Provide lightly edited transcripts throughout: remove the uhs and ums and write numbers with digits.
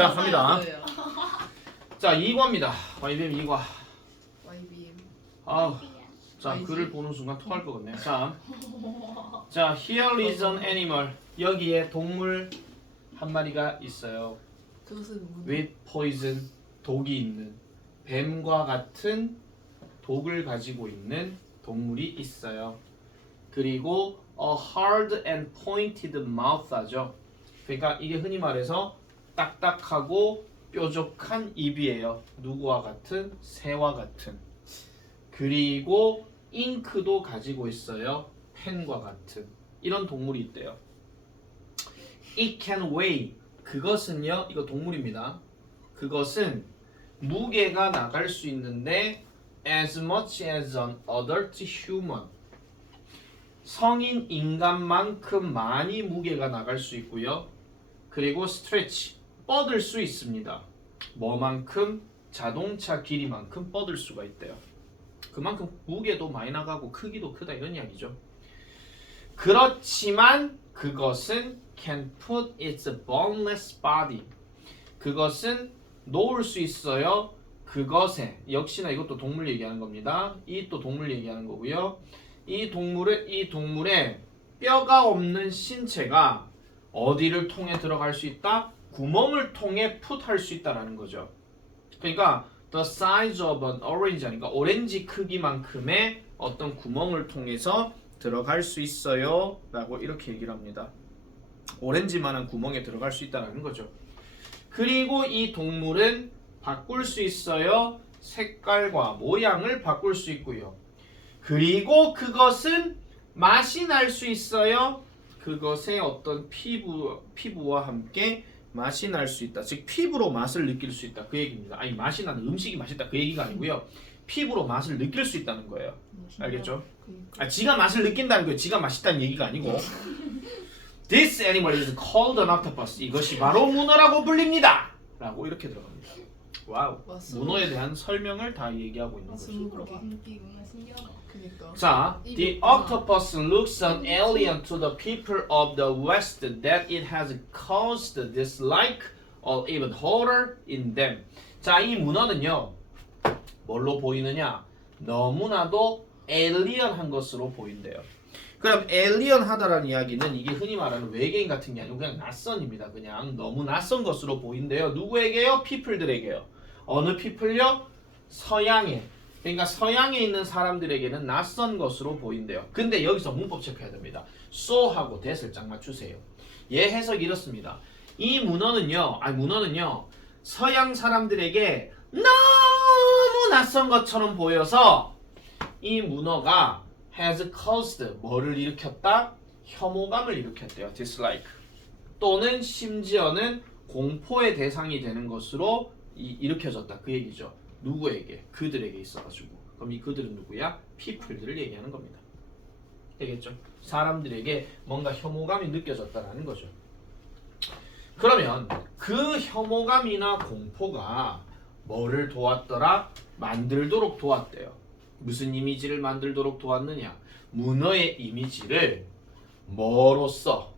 자, 갑니다. 있어요. 자, 2과입니다. YBM 2과. YBM. 아우. 자, YG. 글을 보는 순간 토할 것 같네요. 자, here is an animal. 여기에 동물 한 마리가 있어요. 그것은 문. with poison, 독이 있는 뱀과 같은 독을 가지고 있는 동물이 있어요. 그리고 a hard and pointed mouth 하죠. 그러니까 이게 흔히 말해서 딱딱하고 뾰족한 입이에요. 누구와 같은? 새와 같은. 그리고 잉크도 가지고 있어요. 펜과 같은. 이런 동물이 있대요. It can weigh. 그것은요, 이거 동물입니다. 그것은 무게가 나갈 수 있는데 as much as an adult human. 성인 인간만큼 많이 무게가 나갈 수 있고요. 그리고 stretch, 뻗을 수 있습니다. 뭐만큼? 자동차 길이만큼 뻗을 수가 있대요. 그만큼 무게도 많이 나가고 크기도 크다 이런 이야기죠. 그렇지만 그것은 can put its boneless body. 그것은 놓을 수 있어요. 그것에 역시나 이것도 동물 얘기하는 겁니다. 이 또 동물 얘기하는 거고요. 이 동물의 뼈가 없는 신체가 어디를 통해 들어갈 수 있다? 구멍을 통해 풋할 수 있다라는 거죠. 그러니까 the size of an orange 하니까 오렌지 크기만큼의 어떤 구멍을 통해서 들어갈 수 있어요 라고 이렇게 얘기를 합니다. 오렌지만한 구멍에 들어갈 수 있다는 거죠. 그리고 이 동물은 바꿀 수 있어요. 색깔과 모양을 바꿀 수 있고요. 그리고 그것은 맛이 날 수 있어요. 그것의 어떤 피부와 함께 맛이 날 수 있다. 즉 피부로 맛을 느낄 수 있다. 그 얘기입니다. 아니 맛이 나는 음식이 맛있다. 그 얘기가 아니고요. 피부로 맛을 느낄 수 있다는 거예요. 알겠죠? 지가 맛을 느낀다는 거예요. 지가 맛있다는 얘기가 아니고. This animal is called an octopus. 이것이 바로 문어라고 불립니다. 라고 이렇게 들어갑니다. 와우. 문어에 대한 설명을 다 얘기하고 있는 거죠. 스무고개. 인기구나 신기하다. 그니까. 자, the octopus looks an alien to the people of the West that it has caused dislike or even horror in them. 자, 이 문어는요, 뭘로 보이느냐? 너무나도 에일리언한 것으로 보인대요. 그럼 에일리언하다라는 이야기는 이게 흔히 말하는 외계인 같은 게 아니고 그냥 낯선입니다. 그냥 너무 낯선 것으로 보인대요. 누구에게요? people들에게요. 어느 people요? 서양에. 그러니까 서양에 있는 사람들에게는 낯선 것으로 보인대요. 근데 여기서 문법 체크해야 됩니다. so하고 that을 짝 맞추세요. 얘 해석이 이렇습니다. 이 문어는요, 서양 사람들에게 너무 낯선 것처럼 보여서 이 문어가 has caused 뭐를 일으켰다? 혐오감을 일으켰대요. dislike. 또는 심지어는 공포의 대상이 되는 것으로 일으켜졌다. 그 얘기죠. 누구에게? 그들에게 있어가지고. 그럼 이 그들은 누구야? people들을 얘기하는 겁니다. 되겠죠? 사람들에게 뭔가 혐오감이 느껴졌다는 거죠. 그러면 그 혐오감이나 공포가 뭐를 도왔더라? 만들도록 도왔대요. 무슨 이미지를 만들도록 도왔느냐? 문어의 이미지를 뭐로써?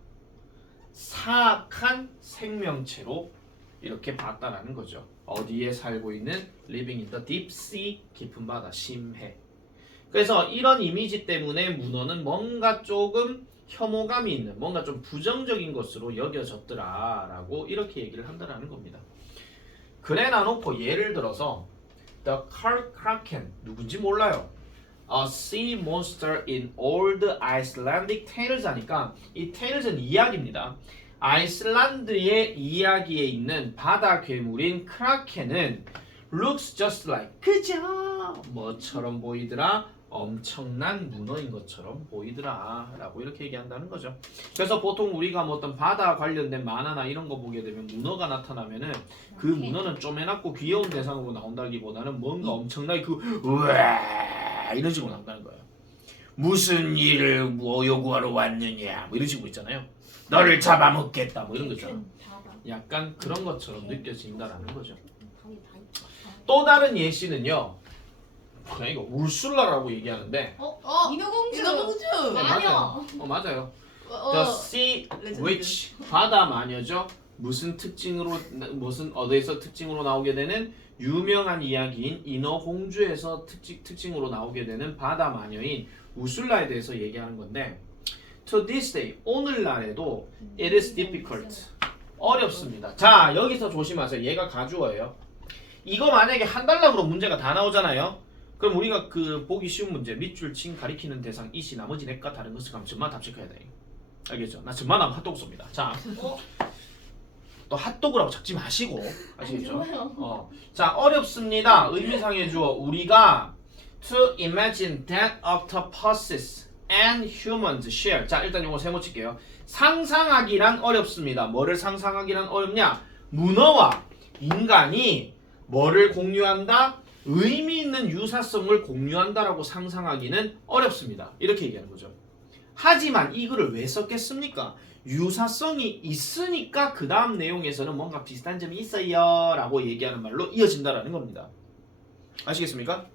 사악한 생명체로 이렇게 봤다라는 거죠. 어디에 살고 있는 living in the deep sea, 깊은 바다, 심해. 그래서 이런 이미지 때문에 문어는 뭔가 조금 혐오감이 있는, 뭔가 좀 부정적인 것으로 여겨졌더라라고 이렇게 얘기를 한다라는 겁니다. 그래 놔놓고 예를 들어서 The Kraken 누군지 몰라요. A sea monster in old Icelandic tales 하니까 이 tales는 이야기입니다. 아이슬란드의 이야기에 있는 바다 괴물인 크라켄은 looks just like 그저 뭐처럼 보이더라? 엄청난 문어인 것처럼 보이더라 라고 이렇게 얘기한다는 거죠. 그래서 보통 우리가 뭐 어떤 바다 관련된 만화나 이런 거 보게 되면 문어가 나타나면은 그 문어는 쪼매납고 귀여운 대상으로 나온다기보다는 뭔가 엄청나게 우와 이런 식으로 나온다는 거예요. 무슨 일을 뭐 요구하러 왔느냐 뭐 이런 식으로 있잖아요. 너를 잡아먹겠다 뭐 이런 거 있잖아. 약간 그런 것처럼 느껴진다라는 거죠. 또 다른 예시는요. 그냥 이거 울술라라고 얘기하는데 인어공주. 인어공주. 마녀. 맞아요. The Sea Witch 바다 마녀죠. 무슨 특징으로 무슨 어디에서 특징으로 나오게 되는 유명한 이야기인 인어공주에서 특징으로 나오게 되는 바다 마녀인 우술라에 대해서 얘기하는 건데 to this day 오늘날에도 it is difficult 어렵습니다. 자 여기서 조심하세요. 얘가 가주어예요. 이거 만약에 한 달락으로 문제가 다 나오잖아요. 그럼 우리가 그 보기 쉬운 문제 밑줄 친 가리키는 대상 이시 나머지 넷과 다른 것을 가면 전만 답식해야 돼. 알겠죠? 나 전만 하면 핫도그 쏩니다. 자, 또 핫도그라고 적지 마시고 아시겠죠? 자 어렵습니다. 의미상의 주어 우리가 to imagine that octopuses and humans share. 자 일단 이거 세모 칠게요. 상상하기란 어렵습니다. 뭐를 상상하기란 어렵냐? 문어와 인간이 뭐를 공유한다? 의미 있는 유사성을 공유한다라고 상상하기는 어렵습니다. 이렇게 얘기하는 거죠. 하지만 이 글을 왜 썼겠습니까? 유사성이 있으니까 그 다음 내용에서는 뭔가 비슷한 점이 있어요 라고 얘기하는 말로 이어진다라는 겁니다. 아시겠습니까?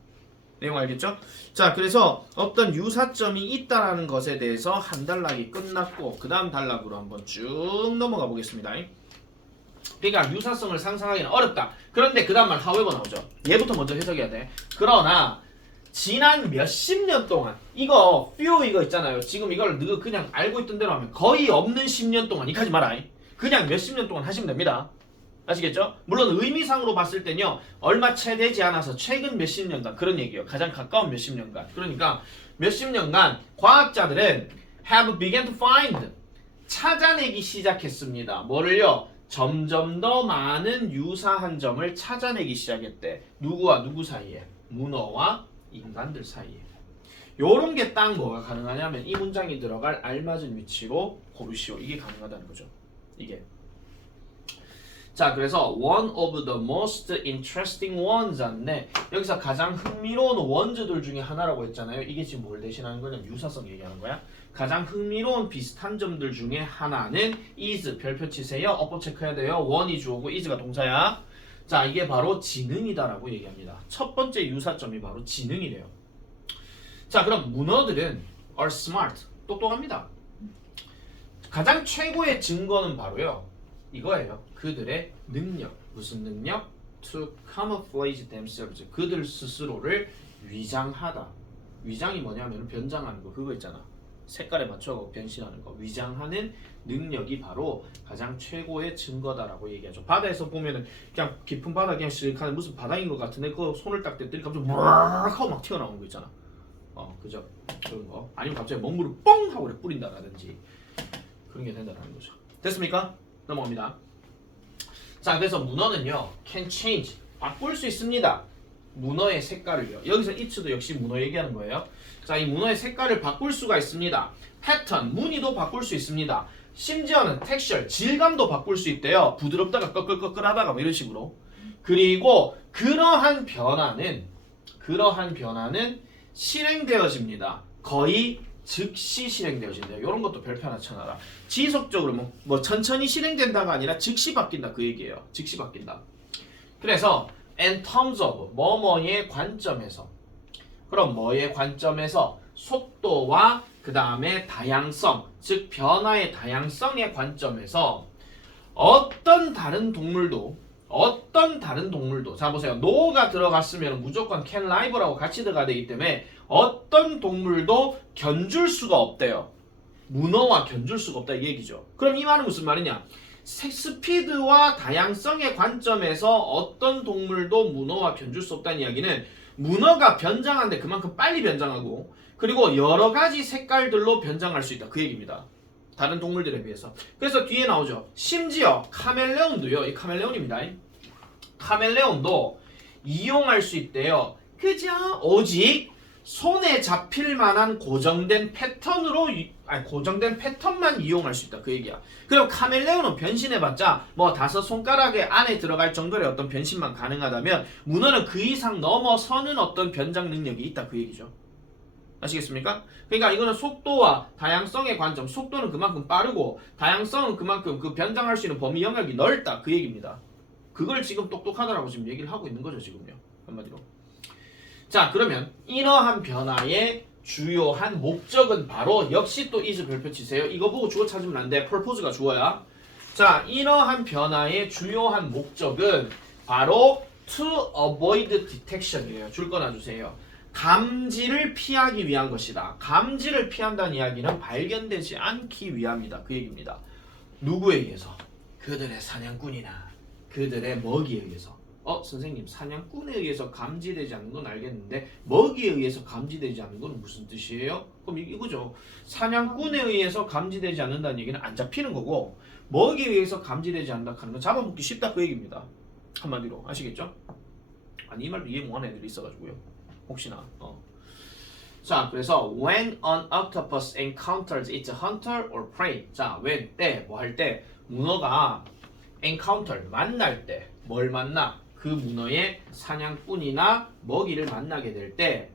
내용 알겠죠? 자 그래서 어떤 유사점이 있다라는 것에 대해서 한 단락이 끝났고 그 다음 단락으로 한번 쭉 넘어가 보겠습니다. 그러니까 유사성을 상상하기는 어렵다. 그런데 그 다음 말 however 나오죠. 얘부터 먼저 해석해야 돼. 그러나 지난 몇십 년 동안 이거 few 이거 있잖아요. 지금 이걸 너 그냥 알고 있던 대로 하면 거의 없는 10년 동안 이까지 말아. 그냥 몇십 년 동안 하시면 됩니다. 아시겠죠? 물론 의미상으로 봤을 땐요 얼마 채 되지 않아서 최근 몇십 년간 그런 얘기예요. 가장 가까운 몇십 년간. 그러니까 몇십 년간 과학자들은 have begun to find 찾아내기 시작했습니다. 뭐를요? 점점 더 많은 유사한 점을 찾아내기 시작했대. 누구와 누구 사이에? 문어와 인간들 사이에. 요런 게 딱 뭐가 가능하냐면 이 문장이 들어갈 알맞은 위치로 고르시오. 이게 가능하다는 거죠. 이게. 자 그래서 one of the most interesting ones 안에 여기서 가장 흥미로운 원즈들 중에 하나라고 했잖아요. 이게 지금 뭘 대신하는 거냐면 유사성 얘기하는 거야. 가장 흥미로운 비슷한 점들 중에 하나는 is 별표 치세요. 어법 체크해야 돼요. one이 주어고 is가 동사야. 자 이게 바로 지능이다라고 얘기합니다. 첫 번째 유사점이 바로 지능이래요. 자 그럼 문어들은 are smart 똑똑합니다. 가장 최고의 증거는 바로요 이거예요. 그들의 능력. 무슨 능력? to camouflage themselves. 그들 스스로를 위장하다. 위장이 뭐냐면 변장하는 거 그거 있잖아. 색깔에 맞춰 변신하는 거. 위장하는 능력이 바로 가장 최고의 증거다라고 얘기하죠. 바다에서 보면은 그냥 깊은 바다 그냥 실카는 무슨 바닥인 것 같은데 그 손을 딱 댔더니 갑자기 막 하고 막 튀어나오는 거 있잖아. 그죠? 그런 거. 아니면 갑자기 먹물을 뻥 하고 뿌린다라든지 그런 게 된다는 거죠. 됐습니까? 넘어갑니다. 자 그래서 문어는요 can change 바꿀 수 있습니다. 문어의 색깔을요. 여기서 it도 역시 문어 얘기하는 거예요. 자 이 문어의 색깔을 바꿀 수가 있습니다. 패턴 무늬도 바꿀 수 있습니다. 심지어는 텍스처 질감도 바꿀 수 있대요. 부드럽다가 꺼끌꺼끌하다가 뭐 이런 식으로. 그리고 그러한 변화는 실행되어집니다. 거의 즉시 실행되어진대요. 이런 것도 별표 하나 쳐놔라. 지속적으로 뭐 천천히 실행된다가 아니라 즉시 바뀐다 그 얘기예요. 즉시 바뀐다. 그래서 in terms of 뭐뭐의 관점에서 그럼 뭐의 관점에서 속도와 그 다음에 다양성 즉 변화의 다양성의 관점에서 어떤 다른 동물도 자 보세요. no가 들어갔으면 무조건 can live라고 같이 들어가야 되기 때문에 어떤 동물도 견줄 수가 없대요. 문어와 견줄 수가 없다 이 얘기죠. 그럼 이 말은 무슨 말이냐? 스피드와 다양성의 관점에서 어떤 동물도 문어와 견줄 수 없다는 이야기는 문어가 변장하는데 그만큼 빨리 변장하고 그리고 여러 가지 색깔들로 변장할 수 있다 그 얘기입니다. 다른 동물들에 비해서. 그래서 뒤에 나오죠. 심지어 카멜레온도요. 이 카멜레온입니다. 카멜레온도 이용할 수 있대요. 그죠? 오직 손에 잡힐 만한 고정된 패턴만 이용할 수 있다 그 얘기야. 그럼 카멜레온은 변신해봤자 뭐 5손가락에 안에 들어갈 정도의 어떤 변신만 가능하다면 문어는 그 이상 넘어서는 어떤 변장 능력이 있다 그 얘기죠. 아시겠습니까? 그러니까 이거는 속도와 다양성의 관점, 속도는 그만큼 빠르고 다양성은 그만큼 그 변장할 수 있는 범위 영역이 넓다 그 얘기입니다. 그걸 지금 똑똑하다라고 지금 얘기를 하고 있는 거죠 지금요. 한마디로. 자 그러면 이러한 변화의 주요한 목적은 바로 역시 또 is 별표 치세요. 이거 보고 주어 찾으면 안 돼. purpose가 주어야. 자, 이러한 변화의 주요한 목적은 바로 to avoid detection이에요. 줄 거 놔주세요. 감지를 피하기 위한 것이다. 감지를 피한다는 이야기는 발견되지 않기 위함이다. 그 얘기입니다. 누구에 의해서? 그들의 사냥꾼이나 그들의 먹이에 의해서. 선생님, 사냥꾼에 의해서 감지되지 않는 건 알겠는데 먹이에 의해서 감지되지 않는 건 무슨 뜻이에요? 그럼 이거죠. 사냥꾼에 의해서 감지되지 않는다는 얘기는 안 잡히는 거고 먹이에 의해서 감지되지 않는다 하는 건 잡아먹기 쉽다 그 얘기입니다. 한마디로 아시겠죠? 아니 이 말도 이해 못하는 애들이 있어가지고요. 혹시나 자, 그래서 when an octopus encounters its hunter or prey. 자, when 때 뭐 할 때 문어가 encounter 만날 때 뭘 만나? 그 문어의 사냥꾼이나 먹이를 만나게 될 때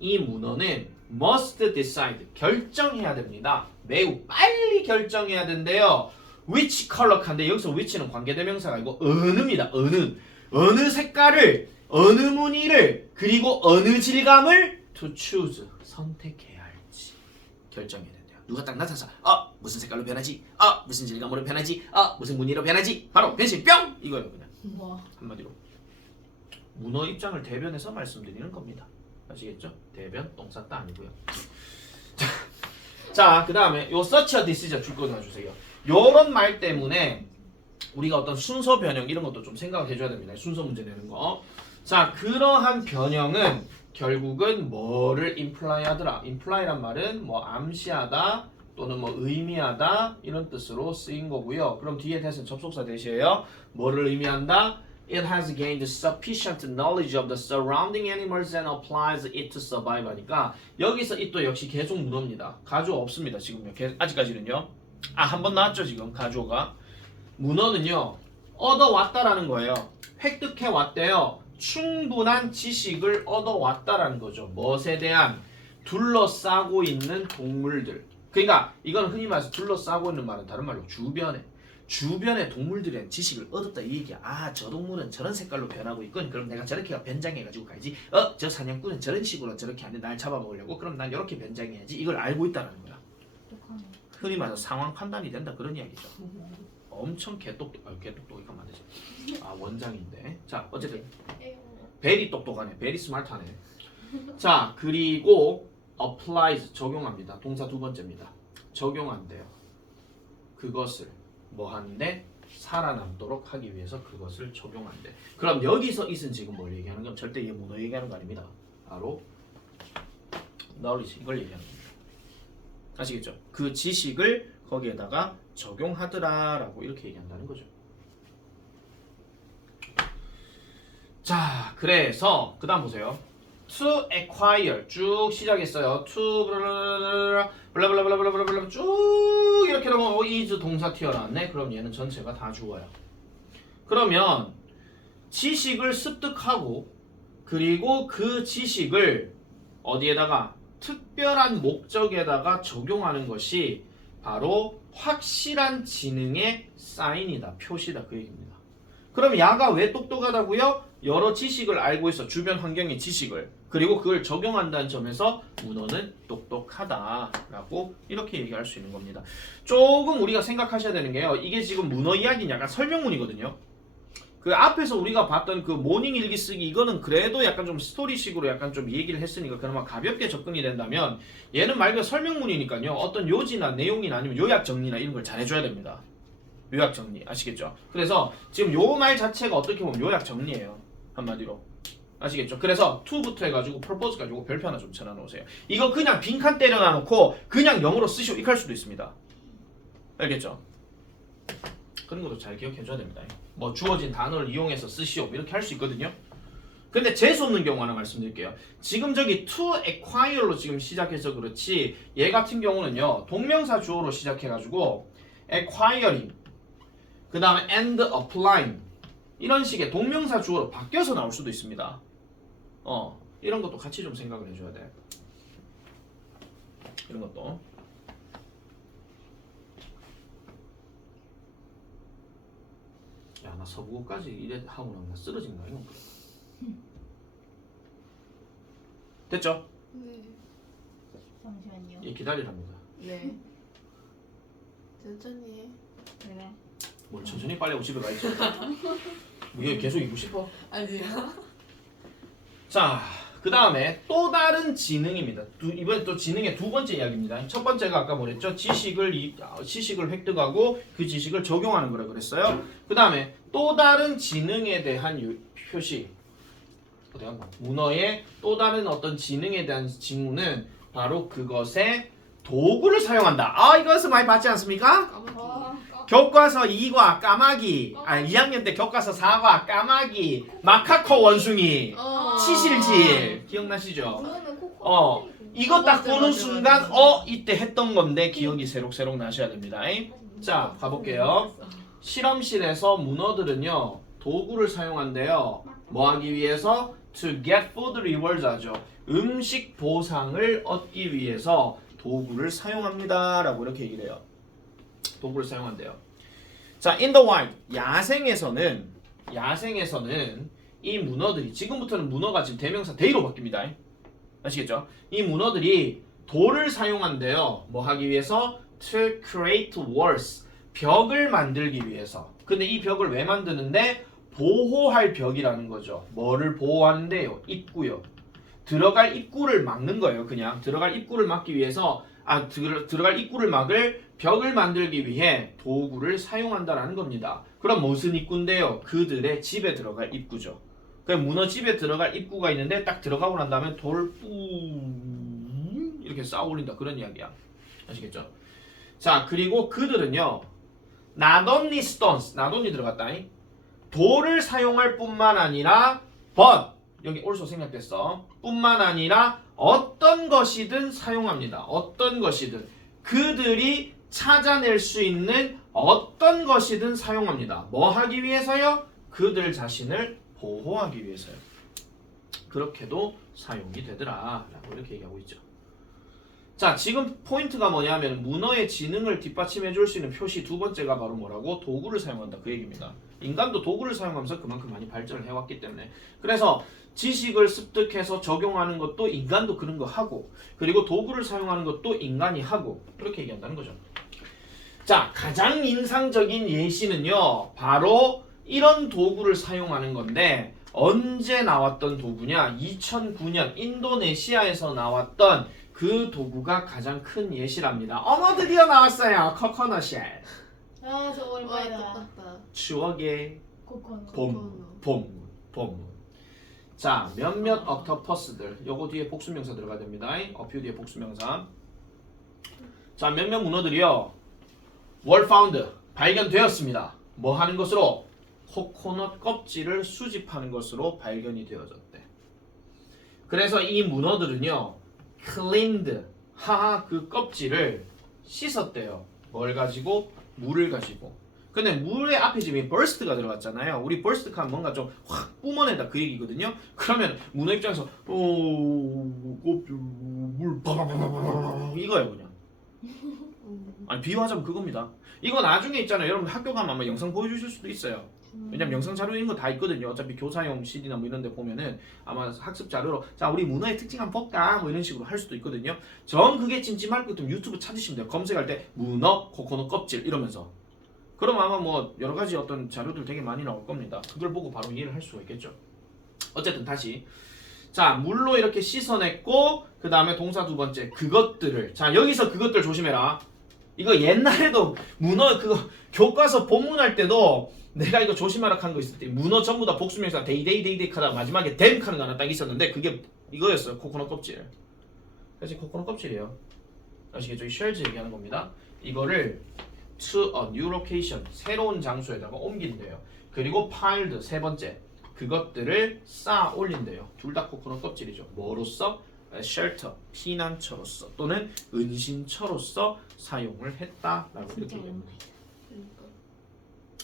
이 문어는 must decide 결정해야 됩니다. 매우 빨리 결정해야 된대요. which color 칸데 여기서 which는 관계대명사가 아니고 어느입니다. 어느 색깔을 어느 무늬를 그리고 어느 질감을 to choose 선택해야 할지 결정해야 된대요. 누가 딱 나타나서 무슨 색깔로 변하지? 무슨 질감으로 변하지? 무슨 무늬로 변하지? 바로 변신 뿅! 이거예요 그냥. 와. 한마디로 문어 입장을 대변해서 말씀드리는 겁니다. 아시겠죠? 대변 똥쌌다 아니고요. 자, 그 다음에 요 such a decision 줄 거 놔주세요. 요런 말 때문에 우리가 어떤 순서 변형 이런 것도 좀 생각을 해줘야 됩니다. 순서 문제 내는 거. 자, 그러한 변형은 결국은 뭐를 imply 하더라. imply란 말은 뭐 암시하다 또는 뭐 의미하다 이런 뜻으로 쓰인 거고요. 그럼 뒤에 대신 접속사 대시에요. 뭐를 의미한다? It has gained sufficient knowledge of the surrounding animals and applies it to survive 하니까 여기서 it도 역시 계속 문어입니다. 가주어 없습니다. 지금요. 아직까지는요. 한 번 나왔죠 지금 가주어가. 문어는요. 얻어왔다라는 거예요. 획득해왔대요. 충분한 지식을 얻어왔다라는 거죠. 무엇에 대한? 둘러싸고 있는 동물들. 그러니까 이건 흔히 말해서 둘러싸고 있는 말은 다른 말로 주변의 동물들에 대한 지식을 얻었다 이 얘기야. 저 동물은 저런 색깔로 변하고 있군. 그럼 내가 저렇게 변장해가지고 가야지. 저 사냥꾼은 저런 식으로 저렇게 하는데 날 잡아먹으려고. 그럼 난 이렇게 변장해야지. 이걸 알고 있다는 거야. 흔히 말해서 상황 판단이 된다 그런 이야기죠. 엄청 개똑똑하게 만드죠. 원장인데. 자, 어쨌든 베리 똑똑하네. 베리 스마트하네. 자, 그리고 applies 적용합니다. 동사 두 번째입니다. 적용한대요. 그것을 뭐 하는데 살아남도록 하기 위해서 그것을 적용한대. 그럼 여기서 it은 지금 뭘 얘기하는 건 절대 얘 문어 얘기하는 거 아닙니다. 바로 knowledge 이걸 얘기하는 겁니다. 아시겠죠? 그 지식을 거기에다가 적용하더라라고 이렇게 얘기한다는 거죠. 자, 그래서 그 다음 보세요. to acquire 쭉 시작했어요. to 블라블라블라블라블라 쭉 이렇게 하면 is 동사 튀어나왔네. 그럼 얘는 전체가 다 주어요. 그러면 지식을 습득하고 그리고 그 지식을 어디에다가 특별한 목적에다가 적용하는 것이 바로 확실한 지능의 사인이다. 표시다. 그 얘기입니다. 그럼 야가 왜 똑똑하다고요? 여러 지식을 알고 있어. 주변 환경의 지식을. 그리고 그걸 적용한다는 점에서 문어는 똑똑하다라고 이렇게 얘기할 수 있는 겁니다. 조금 우리가 생각하셔야 되는 게요. 이게 지금 문어 이야기는 약간 설명문이거든요. 그 앞에서 우리가 봤던 그 모닝 일기 쓰기 이거는 그래도 약간 좀 스토리식으로 약간 좀 얘기를 했으니까 그나마 가볍게 접근이 된다면 얘는 말 그대로 설명문이니까요. 어떤 요지나 내용이나 아니면 요약 정리나 이런 걸 잘 해줘야 됩니다. 요약 정리 아시겠죠? 그래서 지금 요 말 자체가 어떻게 보면 요약 정리예요. 한마디로 아시겠죠? 그래서 to부터 해가지고 purpose 가지고 별표 하나 좀 쳐놔놓으세요. 이거 그냥 빈칸 때려놔놓고 그냥 영어로 쓰시오 이렇게 할 수도 있습니다. 알겠죠? 그런 것도 잘 기억해줘야 됩니다. 뭐 주어진 단어를 이용해서 쓰시오 이렇게 할 수 있거든요. 근데 재수없는 경우 하나 말씀드릴게요. 지금 저기 to acquire로 지금 시작해서 그렇지 얘 같은 경우는요 동명사 주어로 시작해가지고 acquiring 그 다음에 and applying 이런 식의 동명사 주어로 바뀌어서 나올 수도 있습니다. 이런 것도 같이 좀 생각을 해줘야 돼. 이런 것도. 야, 나 서부고까지 이래 하고 나면 나 쓰러진 거 아니야? 됐죠? 네. 잠시만요. 예, 기다리랍니다. 네. 천천히 해. 그래. 뭘 천천히 빨리 하고 집에 가야지. 이게 계속 입고 싶어? 아니야. 자, 그 다음에 또 다른 지능입니다. 이번에 또 지능의 두 번째 이야기입니다. 첫 번째가 아까 뭐랬죠? 지식을 획득하고 그 지식을 적용하는 거라 그랬어요. 그 다음에 또 다른 지능에 대한 표시. 어디 갔나? 문어의 또 다른 어떤 지능에 대한 징후는 바로 그것의 도구를 사용한다. 아, 이것은 많이 봤지 않습니까? 까마귀. 교과서 2과 까마귀, 2학년 때 교과서 4과 까마귀, 마카코 원숭이, 치실질 기억나시죠? 이거 딱 보는 순간 이때 했던 건데 기억이 새록새록 나셔야 됩니다. 자, 가볼게요. 실험실에서 문어들은요 도구를 사용한대요. 뭐 하기 위해서? To get food rewards 하죠. 음식 보상을 얻기 위해서 도구를 사용합니다 라고 이렇게 얘기를 해요. 도구를 사용한대요. 자, in the wild, 야생에서는 이 문어들이, 지금부터는 문어가 지금 대명사 they로 바뀝니다. 아시겠죠? 이 문어들이 돌을 사용한대요. 뭐 하기 위해서? To create walls, 벽을 만들기 위해서. 근데 이 벽을 왜 만드는데? 보호할 벽이라는 거죠. 뭐를 보호하는데요? 입구요. 들어갈 입구를 막는 거예요. 그냥 들어갈 입구를 막기 위해서 들어갈 입구를 막을 벽을 만들기 위해 도구를 사용한다라는 겁니다. 그럼 무슨 입구인데요? 그들의 집에 들어갈 입구죠. 그럼 문어 집에 들어갈 입구가 있는데 딱 들어가고 난 다음에 돌 뿌 이렇게 쌓아 올린다. 그런 이야기야. 아시겠죠? 자, 그리고 그들은요. not only stones, not only 들어갔다. 돌을 사용할 뿐만 아니라 but 여기 also 생략됐어. 뿐만 아니라 어떤 것이든 사용합니다. 어떤 것이든 그들이 찾아낼 수 있는 어떤 것이든 사용합니다. 뭐 하기 위해서요? 그들 자신을 보호하기 위해서요. 그렇게도 사용이 되더라 라고 이렇게 얘기하고 있죠. 자, 지금 포인트가 뭐냐면 문어의 지능을 뒷받침해 줄 수 있는 표시 두 번째가 바로 뭐라고? 도구를 사용한다 그 얘기입니다. 인간도 도구를 사용하면서 그만큼 많이 발전을 해왔기 때문에, 그래서 지식을 습득해서 적용하는 것도 인간도 그런 거 하고, 그리고 도구를 사용하는 것도 인간이 하고, 그렇게 얘기한다는 거죠. 자, 가장 인상적인 예시는요 바로 이런 도구를 사용하는 건데, 언제 나왔던 도구냐? 2009년 인도네시아에서 나왔던 그 도구가 가장 큰 예시랍니다. 어머, 드디어 나왔어요. 코코넛 쉘. 아, 저 와, 오랜만이다. 똑같다. 추억의 코코넛. 봄. 자, 몇몇 옥토퍼스들, 요거 뒤에 복수명사 들어가야 됩니다. 어퓨 뒤에 복수명사. 자, 몇몇 문어들이요 were found, 발견되었습니다. 뭐 하는 것으로? 코코넛 껍질을 수집하는 것으로 발견이 되어졌대. 그래서 이 문어들은요 cleaned, 그 껍질을 씻었대요. 뭘 가지고? 물을 가지고. 근데 물의 앞에 지금 burst가 들어갔잖아요. 우리 burst 하면 뭔가 좀 확 뿜어낸다 그 얘기거든요. 그러면 문어 입장에서 껍질 물 바바바바바 이거예요 그냥. 아니 비유하자면 그겁니다. 이거 나중에 있잖아요. 여러분 학교 가면 아마 영상 보여주실 수도 있어요. 왜냐면 영상 자료 이런 거 다 있거든요. 어차피 교사용 CD나 뭐 이런 데 보면은 아마 학습 자료로 자 우리 문어의 특징 한번 볼까 뭐 이런 식으로 할 수도 있거든요. 정 그게 찜찜할 것 같으면 유튜브 찾으시면 돼요. 검색할 때 문어 코코넛 껍질 이러면서. 그럼 아마 뭐 여러 가지 어떤 자료들 되게 많이 나올 겁니다. 그걸 보고 바로 이해를 할 수가 있겠죠. 어쨌든 다시 자 물로 이렇게 씻어냈고 그 다음에 동사 두 번째 그것들을 자 여기서 그것들 조심해라. 이거 옛날에도 문어 그거 교과서 본문할 때도 내가 이거 조심하라 한 거 있을 때 문어 전부 다 복수명사 데이데이 하다가 마지막에 댐 하는 거 하나 딱 있었는데 그게 이거였어요. 코코넛 껍질. 그래서 코코넛 껍질이에요. 아시겠죠? 이 쉘즈 얘기하는 겁니다. 이거를 to a new location, 새로운 장소에다가 옮긴대요. 그리고 piled, 세 번째, 그것들을 쌓아 올린대요. 둘 다 코코넛 껍질이죠. 뭐로써? shelter, 피난처로서 또는 은신처로서 사용을 했다라고 이렇게 얘기합니다.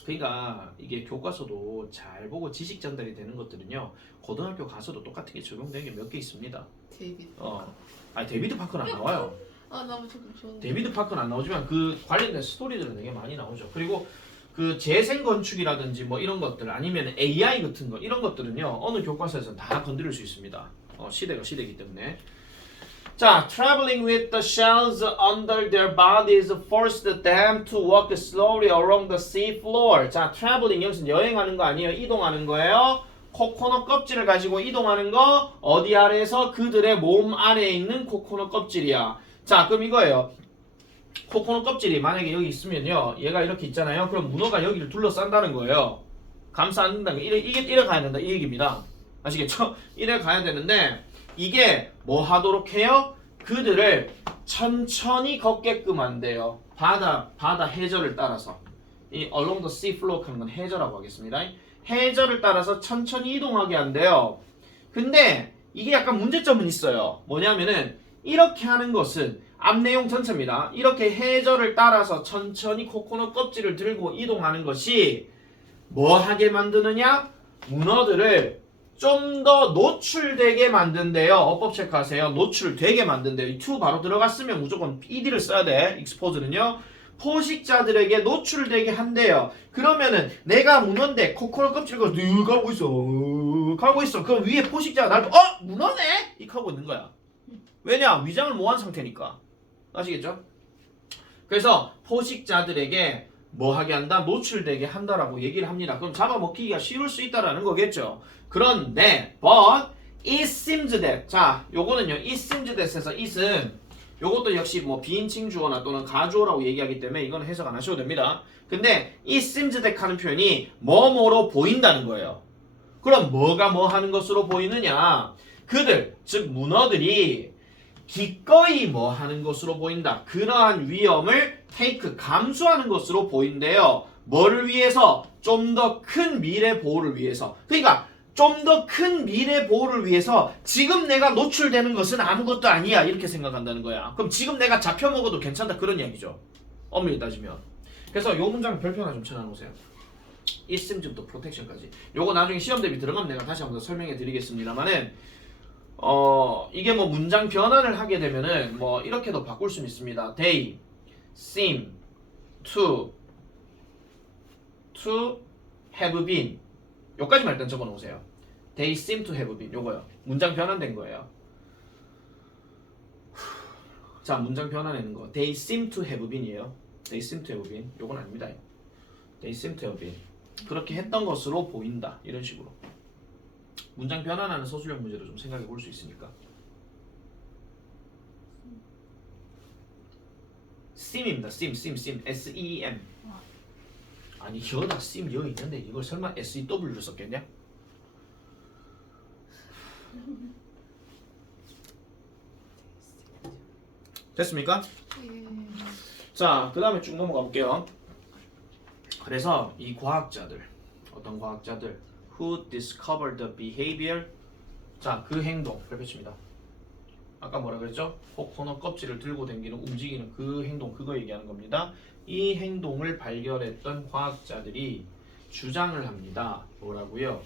그러니까 이게 교과서도 잘 보고 지식 전달이 되는 것들은요 고등학교 가서도 똑같은 게 적용되는 게 몇 개 있습니다. 데이비드. 아니 데이비드 파크는 안 나와요. 너무 좋은데. 데이비드 파크는 안 나오지만 그 관련된 스토리들은 되게 많이 나오죠. 그리고 그 재생 건축이라든지 뭐 이런 것들 아니면 AI 같은 거 이런 것들은요 어느 교과서에서는 다 건드릴 수 있습니다. 시대가 시대이기 때문에. 자, traveling with the shells under their bodies forced them to walk slowly along the sea floor. 자, traveling 여기서 여행하는 거 아니에요? 이동하는 거예요. 코코넛 껍질을 가지고 이동하는 거 어디 아래에서? 그들의 몸 아래에 있는 코코넛 껍질이야. 자, 그럼 이거예요. 코코넛 껍질이 만약에 여기 있으면요, 얘가 이렇게 있잖아요. 그럼 문어가 여기를 둘러싼다는 거예요. 감싸 안는다는 거. 이래 가야 된다 이 얘기입니다. 아시겠죠? 이래 가야 되는데 이게 뭐 하도록 해요? 그들을 천천히 걷게끔 한대요. 바다 해저를 따라서. 이 along the sea flow 하는 건 해저라고 하겠습니다. 해저를 따라서 천천히 이동하게 한대요. 근데 이게 약간 문제점은 있어요. 뭐냐면은 이렇게 하는 것은 앞 내용 전체입니다. 이렇게 해저를 따라서 천천히 코코넛 껍질을 들고 이동하는 것이 뭐 하게 만드느냐? 문어들을 좀 더 노출되게 만든대요. 어법 체크하세요. 노출되게 만든대요. 이 to 바로 들어갔으면 무조건 ed를 써야 돼. expose는요. 포식자들에게 노출되게 한대요. 그러면은 내가 문어인데 코코넛 껍질을 늘 가고 있어. 가고 있어. 그럼 위에 포식자가 날 문어네? 이렇게 하고 있는 거야. 왜냐? 위장을 모한 상태니까. 아시겠죠? 그래서 포식자들에게 뭐 하게 한다? 노출되게 한다라고 얘기를 합니다. 그럼 잡아먹히기가 쉬울 수 있다라는 거겠죠. 그런데 but it seems that 자, 요거는요. it seems that에서 it은 요것도 역시 뭐 비인칭 주어나 또는 가주어라고 얘기하기 때문에 이건 해석 안 하셔도 됩니다. 근데 it seems that 하는 표현이 뭐뭐로 보인다는 거예요. 그럼 뭐가 뭐 하는 것으로 보이느냐? 그들, 즉 문어들이 기꺼이 뭐 하는 것으로 보인다. 그러한 위험을 take 감수하는 것으로 보인대요. 뭐를 위해서? 좀 더 큰 미래 보호를 위해서. 그러니까 좀 더 큰 미래 보호를 위해서 지금 내가 노출되는 것은 아무것도 아니야 이렇게 생각한다는 거야. 그럼 지금 내가 잡혀 먹어도 괜찮다 그런 이야기죠. 엄밀히 따지면. 그래서 요 문장 별표 하나 좀 쳐놔놓으세요. it seems부터 protection까지. 요거 나중에 시험 대비 들어가면 내가 다시 한번 더 설명해 드리겠습니다만은 이게 뭐 문장 변환을 하게 되면은 뭐 이렇게도 바꿀 수는 있습니다. They seem to have been 요까지만 일단 적어 놓으세요. They seem to have been 요거요. 문장 변환된 거예요. 자, 문장 변환하는 거. They seem to have been이에요. They seem to have been. 요건 아닙니다. They seem to have been. 그렇게 했던 것으로 보인다. 이런 식으로. 문장 변환하는 서술형 문제도 좀 생각해 볼 수 있으니까. seem입니다. seem. S-E-E-M. 아니 여다 seem 여기 있는데 이걸 설마 S-E-W를 썼겠냐? 됐습니까? 예. 자, 그 다음에 쭉 넘어가 볼게요. 그래서 이 과학자들, 어떤 과학자들 who discovered the behavior 자, 그 행동, 별표칩니다. 아까 뭐라 그랬죠? 코코넛 껍질을 들고 다니는 움직이는 그 행동, 그거 얘기하는 겁니다. 이 행동을 발견했던 과학자들이 주장을 합니다. 뭐라고요?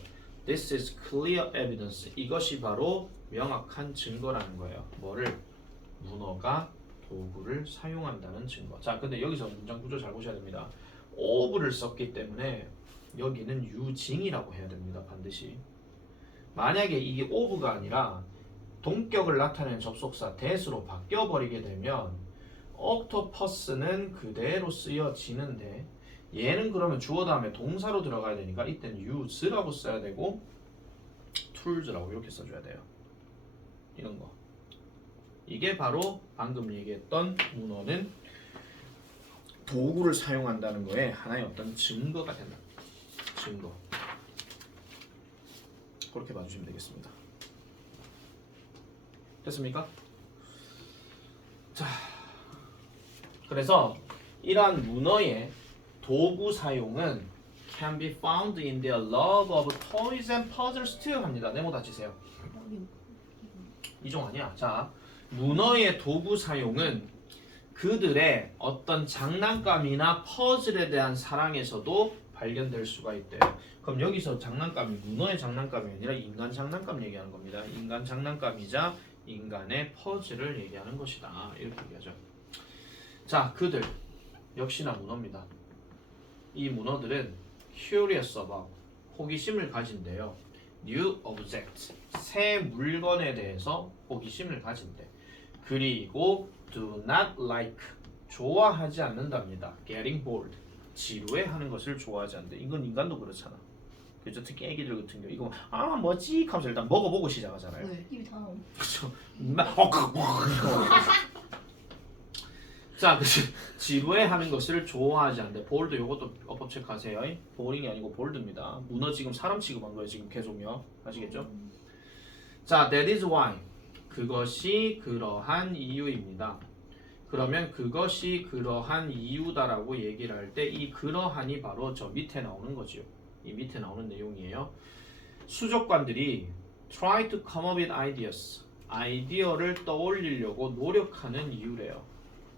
This is clear evidence. 이것이 바로 명확한 증거라는 거예요. 뭐를? 문어가 도구를 사용한다는 증거. 자, 근데 여기서 문장 구조 잘 보셔야 됩니다. of를 썼기 때문에 여기는 유징이라고 해야 됩니다. 반드시. 만약에 이게 of가 아니라 동격을 나타내는 접속사 that으로 바뀌어버리게 되면 octopus는 그대로 쓰여지는데 얘는 그러면 주어 다음에 동사로 들어가야 되니까 이때는 use라고 써야 되고 tools라고 이렇게 써줘야 돼요. 이런 거. 이게 바로 방금 얘기했던 문어는 도구를 사용한다는 거에 하나의 어떤 증거가 된다. 증거. 그렇게 봐주시면 되겠습니다. 됐습니까? 자, 그래서 이러한 문어의 도구 사용은 can be found in their love of toys and puzzles too 합니다. 네모 닫히세요. 이종 아니야. 자, 문어의 도구 사용은 그들의 어떤 장난감이나 퍼즐에 대한 사랑에서도 발견될 수가 있대요. 그럼 여기서 장난감이 문어의 장난감이 아니라 인간 장난감 얘기하는 겁니다. 인간 장난감이자 인간의 퍼즐을 얘기하는 것이다. 이렇게 얘기하죠. 자, 그들 역시나 문어입니다. 이 문어들은 curious about 호기심을 가진대요. new object 새 물건에 대해서 호기심을 가진대. 그리고 do not like 좋아하지 않는답니다. getting bored 지루해하는 것을 좋아하지 않는다. 이건 인간도 그렇잖아. 그죠? 특히 애기들 같은 경우 이거 뭐지? 하면서 일단 먹어보고 시작하잖아요. 네. 입이 다 나오네. 그렇죠. 자, 그치. 지루해하는 것을 좋아하지 않는데 볼드 요것도 어법 체크하세요. 보링이 아니고 볼드입니다. 문어 지금 사람 취급한 거예요. 지금 계속요. 아시겠죠? 자, that is why 그것이 그러한 이유입니다. 그러면 그것이 그러한 이유다라고 얘기를 할 때 이 그러한이 바로 저 밑에 나오는 거죠. 이 밑에 나오는 내용이에요. 수족관들이 try to come up with ideas. 아이디어를 떠올리려고 노력하는 이유래요.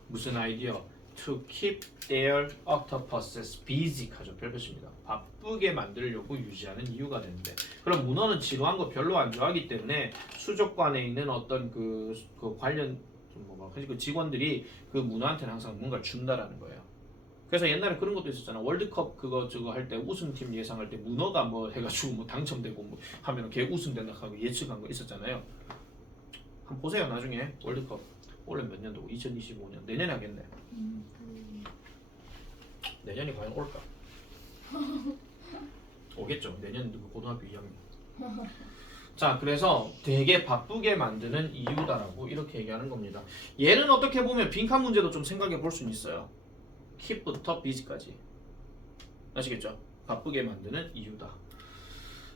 무슨 아이디어? To keep their octopuses busy 하죠. 별것입니다. 바쁘게 만들려고 유지하는 이유가 되는데 그럼 문어는 지루한 거 별로 안 좋아하기 때문에 수족관에 있는 어떤 그 관련 그 직원들이 그 문어한테는 항상 뭔가를 준다라는 거예요. 그래서 옛날에 그런 것도 있었잖아. 월드컵 저거 할 때 우승팀 예상할 때 문어가 뭐 해가지고 뭐 당첨되고 뭐 하면 걔 우승된다 하고 예측한 거 있었잖아요. 한번 보세요. 나중에 월드컵 올해 몇 년도고 2025년 내년에 하겠네. 내년이 과연 올까? 오겠죠. 내년 고등학교 2학년. 자, 그래서 되게 바쁘게 만드는 이유다라고 이렇게 얘기하는 겁니다. 얘는 어떻게 보면 빈칸 문제도 좀 생각해 볼 수는 있어요. keep부터 busy까지. 아시겠죠? 바쁘게 만드는 이유다.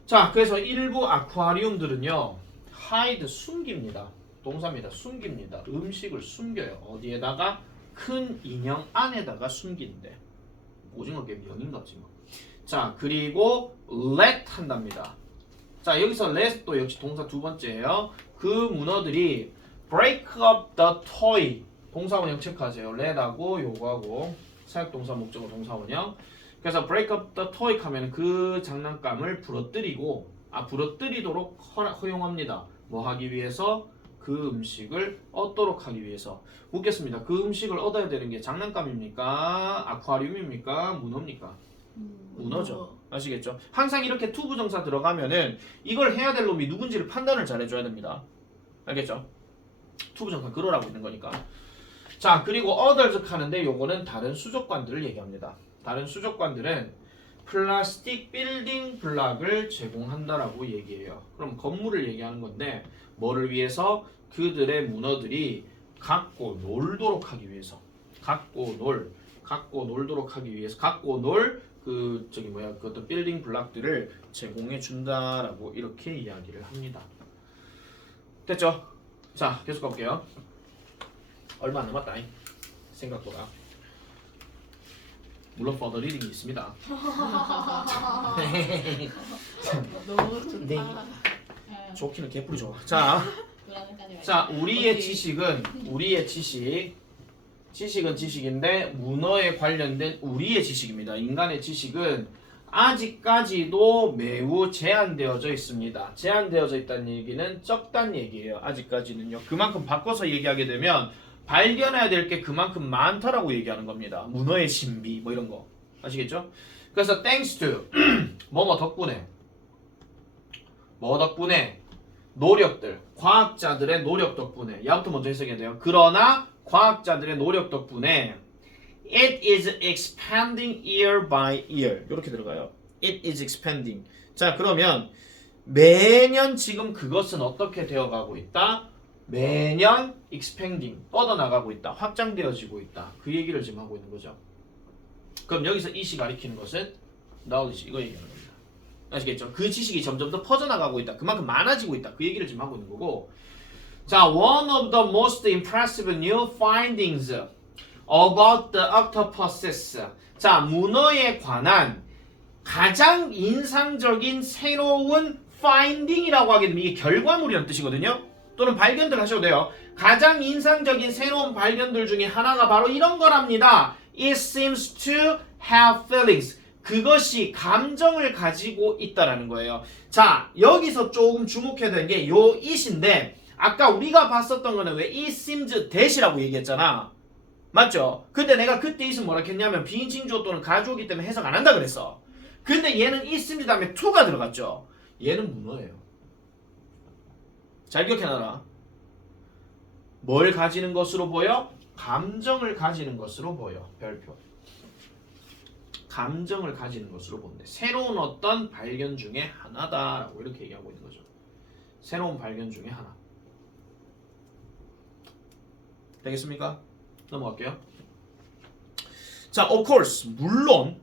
자, 그래서 일부 아쿠아리움들은요. hide 숨깁니다. 동사입니다. 숨깁니다. 음식을 숨겨요. 어디에다가? 큰 인형 안에다가 숨긴대. 오징어 게임 영인갑지 뭐. 자, 그리고 let 한답니다. 자, 여기서 let도 역시 동사 두 번째예요. 그 문어들이 break up the toy 동사원형 체크하세요. let하고 요거하고 사역동사 목적어 동사원형. 그래서 break up the toy 하면 그 장난감을 부러뜨리도록 허용합니다. 뭐 하기 위해서? 그 음식을 얻도록 하기 위해서. 묻겠습니다. 그 음식을 얻어야 되는 게 장난감입니까? 아쿠아리움입니까? 문어입니까? 문어죠. 아시겠죠? 항상 이렇게 to 부정사 들어가면은 이걸 해야 될 놈이 누군지를 판단을 잘 해줘야 됩니다. 알겠죠? to 부정사 그러라고 있는 거니까. 자, 그리고 others 하는데 요거는 다른 수족관들을 얘기합니다. 다른 수족관들은 플라스틱 빌딩 블락을 제공한다라고 얘기해요. 그럼 건물을 얘기하는 건데 뭐를 위해서? 그들의 문어들이 갖고 놀도록 하기 위해서. 갖고 놀도록 하기 위해서. 갖고 놀 그 어떤 빌딩 블락들을 제공해 준다라고 이렇게 이야기를 합니다. 됐죠? 자, 계속 가볼게요. 얼마 안 남았다. 생각보다. 물론 further reading이 있습니다. 너무 좋다. 네. 좋기는 개뿔이 좋아. 자, 우리의 지식은 지식인데 문어에 관련된 우리의 지식입니다. 인간의 지식은 아직까지도 매우 제한되어져 있습니다. 제한되어져 있다는 얘기는 적다는 얘기예요. 아직까지는요. 그만큼 바꿔서 얘기하게 되면 발견해야 될 게 그만큼 많다라고 얘기하는 겁니다. 문어의 신비 뭐 이런 거. 아시겠죠? 그래서 thanks to 뭐뭐 덕분에 노력들, 과학자들의 노력 덕분에 야부터 먼저 해석해야 돼요. 그러나 과학자들의 노력 덕분에 it is expanding year by year 이렇게 들어가요. it is expanding. 자, 그러면 매년 지금 그것은 어떻게 되어가고 있다? 매년 expanding, 뻗어나가고 있다. 확장되어지고 있다. 그 얘기를 지금 하고 있는 거죠. 그럼 여기서 이시 가리키는 것은 knowledge 이거 얘기하는 겁니다. 아시겠죠? 그 지식이 점점 더 퍼져나가고 있다. 그만큼 많아지고 있다. 그 얘기를 지금 하고 있는 거고. 자, one of the most impressive new findings about the octopuses. 자, 문어에 관한 가장 인상적인 새로운 finding이라고 하게 되면 이게 결과물이라는 뜻이거든요. 또는 발견들 하셔도 돼요. 가장 인상적인 새로운 발견들 중에 하나가 바로 이런 거랍니다. It seems to have feelings. 그것이 감정을 가지고 있다라는 거예요. 자, 여기서 조금 주목해야 되는 게 요 it인데 아까 우리가 봤었던 거는 왜 it seems that이라고 얘기했잖아. 맞죠? 근데 내가 그때 it은 뭐라 했냐면 비인칭주어 또는 가주어기 때문에 해석 안 한다 그랬어. 근데 얘는 it seems 다음에 to가 들어갔죠. 얘는 문어예요. 잘 기억해놔라. 뭘 가지는 것으로 보여? 감정을 가지는 것으로 보여. 별표. 감정을 가지는 것으로 본대. 새로운 어떤 발견 중에 하나다라고 이렇게 얘기하고 있는 거죠. 새로운 발견 중에 하나. 되겠습니까? 넘어갈게요. 자, of course, 물론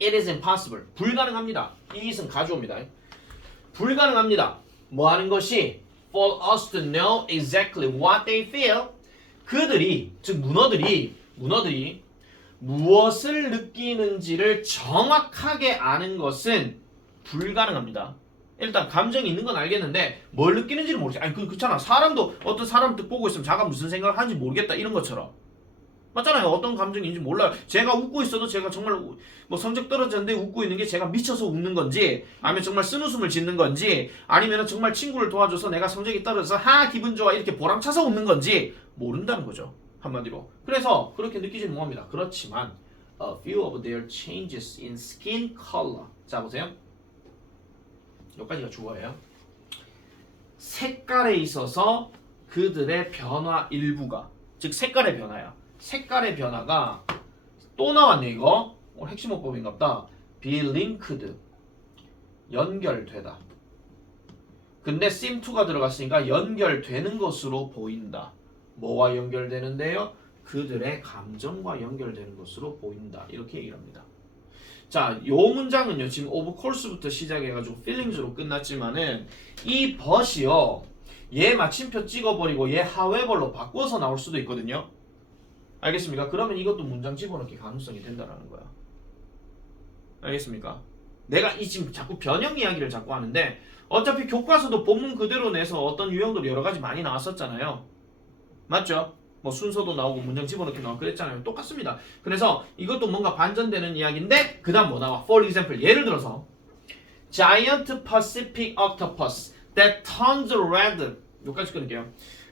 it is impossible. 불가능합니다. it은 가주어입니다. 불가능합니다. 뭐 하는 것이 for us to know exactly what they feel. 그들이, 즉 문어들이 무엇을 느끼는지를 정확하게 아는 것은 불가능합니다. 일단 감정이 있는 건 알겠는데 뭘 느끼는지는 모르지. 아니 그렇잖아. 사람도 어떤 사람 뜻 보고 있으면 자가 무슨 생각을 하는지 모르겠다 이런 것처럼. 맞잖아요. 어떤 감정인지 몰라요. 제가 웃고 있어도 제가 정말 뭐 성적 떨어졌는데 웃고 있는 게 제가 미쳐서 웃는 건지 아니면 정말 쓴웃음을 짓는 건지 아니면 정말 친구를 도와줘서 내가 성적이 떨어져서 하 기분 좋아 이렇게 보람차서 웃는 건지 모른다는 거죠. 한마디로. 그래서 그렇게 느끼지는 못합니다. 그렇지만 a few of their changes in skin color. 자 보세요. 여기까지가 주어예요. 색깔에 있어서 그들의 변화 일부가 즉 색깔의 변화야. 색깔의 변화가 또 나왔네 이거. 오늘 핵심 어법인갑다. be linked 연결되다. 근데 seem to가 들어갔으니까 연결되는 것으로 보인다. 뭐와 연결되는데요? 그들의 감정과 연결되는 것으로 보인다. 이렇게 얘기를 합니다. 자, 요 문장은요. 지금 of course부터 시작해가지고 feelings로 끝났지만은 이 but이요. 얘 마침표 찍어버리고 얘 however로 바꿔서 나올 수도 있거든요. 알겠습니까? 그러면 이것도 문장 집어넣기 가능성이 된다라는 거야. 알겠습니까? 내가 이 지금 자꾸 변형 이야기를 자꾸 하는데 어차피 교과서도 본문 그대로 내서 어떤 유형들이 여러 가지 많이 나왔었잖아요. 맞죠? 뭐 순서도 나오고 문장 집어넣기 나오고 그랬잖아요. 똑같습니다. 그래서 이것도 뭔가 반전되는 이야기인데 그 다음 뭐 나와? For example 예를 들어서 Giant Pacific Octopus that turns red 여기까지 끊을게요.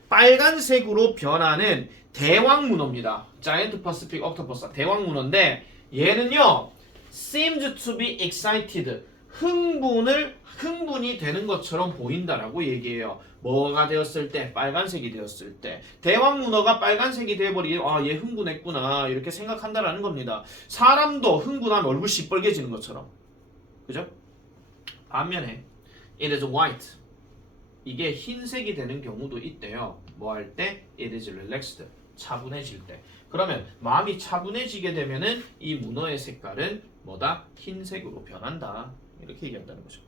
빨간색으로 변하는 대왕문어입니다. Giant Pacific Octopus 대왕문어인데 얘는요 seems to be excited 흥분이 되는 것처럼 보인다라고 얘기해요. 뭐가 되었을 때? 빨간색이 되었을 때. 대왕문어가 빨간색이 되어버리게 아, 얘 흥분했구나 이렇게 생각한다라는 겁니다. 사람도 흥분하면 얼굴 시뻘개지는 것처럼. 그죠? 반면에 it is white 이게 흰색이 되는 경우도 있대요. 뭐 할 때? it is relaxed 차분해질 때. 그러면 마음이 차분해지게 되면은 이 문어의 색깔은 뭐다? 흰색으로 변한다. 이렇게 얘기한다는 거죠.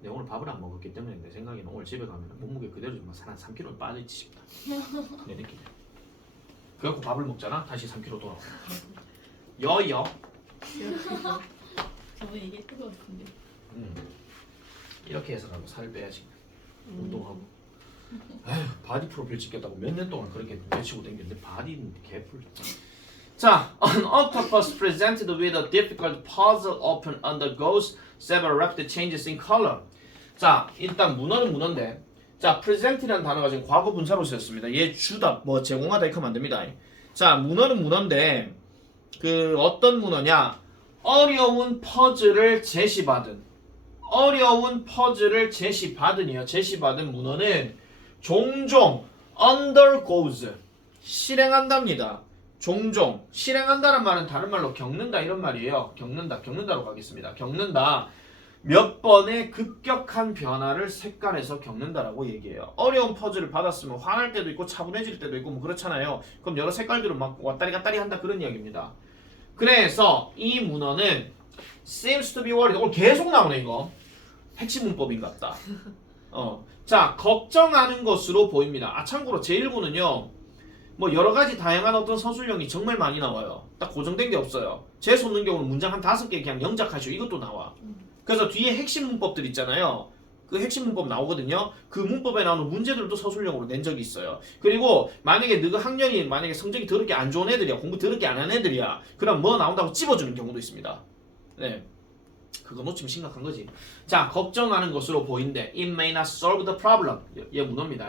네, 오늘 밥을 안 먹었기 때문에 내 생각에는 오늘 집에 가면 몸무게 그대로 좀 한 3kg 빠져있지 싶다. 내 느낌에. 그래갖고 밥을 먹잖아. 다시 3kg 돌아와. 여여. 저번에 얘기했던 것 같은데. 이렇게 해서 가고 살 빼야지. 운동하고. 에휴, 바디 프로필 찍겠다고 몇 년 동안 그렇게 외치고 댕겼는데 바디는 개풀. 자, an octopus presented with a difficult puzzle often undergoes several rapid changes in color. 자, 일단 문어는 문어인데, 자, present이라는 단어가 지금 과거 분사로 쓰였습니다. 얘 주다, 뭐 제공하다 이렇게 하면 안 됩니다. 자, 문어는 문어인데, 그 어떤 문어냐? 어려운 퍼즐을 제시받은 문어는 종종 undergoes 실행한답니다. 종종 실행한다는 말은 다른 말로 겪는다 이런 말이에요. 겪는다로 가겠습니다. 겪는다. 몇 번의 급격한 변화를 색깔에서 겪는다라고 얘기해요. 어려운 퍼즐을 받았으면 화날 때도 있고 차분해질 때도 있고 뭐 그렇잖아요. 그럼 여러 색깔들을 막 왔다리 갔다리 한다 그런 이야기입니다. 그래서 이 문어는 seems to be worried. 오늘 계속 나오네 이거. 핵심 문법인 것 같다. 자, 걱정하는 것으로 보입니다. 아, 참고로 제1부는요. 뭐 여러 가지 다양한 어떤 서술형이 정말 많이 나와요. 딱 고정된 게 없어요. 제 손는 경우는 문장 한 5개 그냥 영작하시오. 이것도 나와. 그래서 뒤에 핵심 문법들 있잖아요. 그 핵심 문법 나오거든요. 그 문법에 나오는 문제들도 서술형으로 낸 적이 있어요. 그리고 만약에 너가 학년이 만약에 성적이 더럽게 안 좋은 애들이야. 공부 더럽게 안 하는 애들이야. 그럼 뭐 나온다고 찝어주는 경우도 있습니다. 네. 그거 놓치면 심각한 거지. 자, 걱정하는 것으로 보인대. It may not solve the problem. 얘 문어입니다.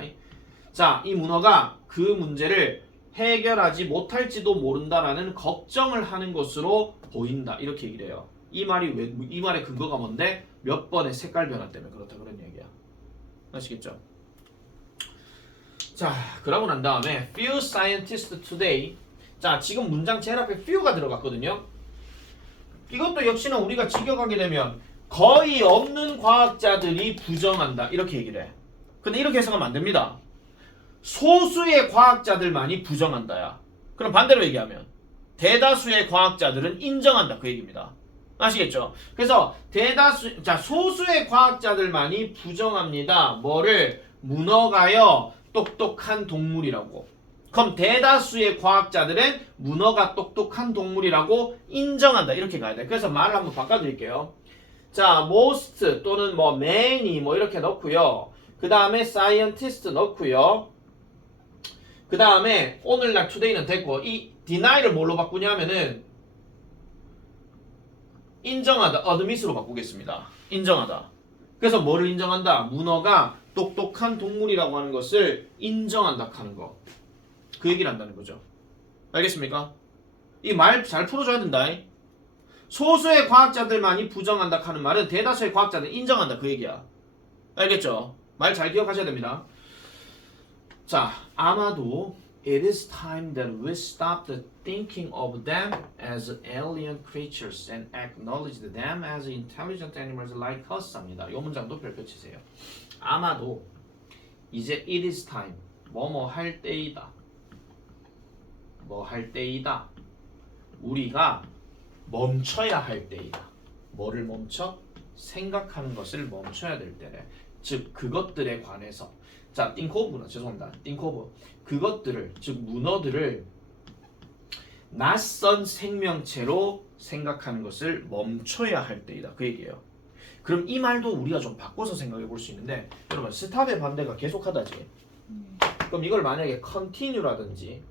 자, 이 문어가 그 문제를 해결하지 못할지도 모른다라는 걱정을 하는 것으로 보인다. 이렇게 얘기를 해요. 이 말의 근거가 뭔데? 몇 번의 색깔 변화 때문에 그렇다 그런 얘기야. 아시겠죠? 자, 그러고 난 다음에 few scientists today. 자, 지금 문장 제일 앞에 few가 들어갔거든요. 이것도 역시나 우리가 직역하게 되면 거의 없는 과학자들이 부정한다 이렇게 얘기를 해. 근데 이렇게 해석하면 안 됩니다. 소수의 과학자들만이 부정한다야. 그럼 반대로 얘기하면 대다수의 과학자들은 인정한다 그 얘기입니다. 아시겠죠? 그래서 소수의 과학자들만이 부정합니다. 뭐를? 문어가요 똑똑한 동물이라고. 그럼 대다수의 과학자들은 문어가 똑똑한 동물이라고 인정한다 이렇게 가야 돼. 그래서 말을 한번 바꿔드릴게요. 자, most 또는 뭐 many 뭐 이렇게 넣고요. 그 다음에 scientist 넣고요. 그 다음에 오늘날 today는 됐고 이 deni를 뭘로 바꾸냐면은 인정하다 admit으로 바꾸겠습니다. 인정하다. 그래서 뭐를 인정한다? 문어가 똑똑한 동물이라고 하는 것을 인정한다 하는 거. 그 얘기를 한다는 거죠. 알겠습니까? 이 말 잘 풀어줘야 된다. 소수의 과학자들만이 부정한다 하는 말은 대다수의 과학자들 인정한다 그 얘기야. 알겠죠? 말 잘 기억하셔야 됩니다. 자, 아마도 it is time that we stop thinking of them as alien creatures and acknowledge them as intelligent animals like us 합니다. 이 문장도 별표 치세요. 아마도 이제 it is time 뭐뭐 할 때이다. 뭐 할 때이다. 우리가 멈춰야 할 때이다. 뭐를 멈춰? 생각하는 것을 멈춰야 될 때래. 즉 그것들에 관해서 자, think of구나. 죄송합니다. think of. 그것들을, 즉 문어들을 낯선 생명체로 생각하는 것을 멈춰야 할 때이다. 그 얘기예요. 그럼 이 말도 우리가 좀 바꿔서 생각해 볼 수 있는데 여러분 스탑의 반대가 계속하다지. 그럼 이걸 만약에 continue라든지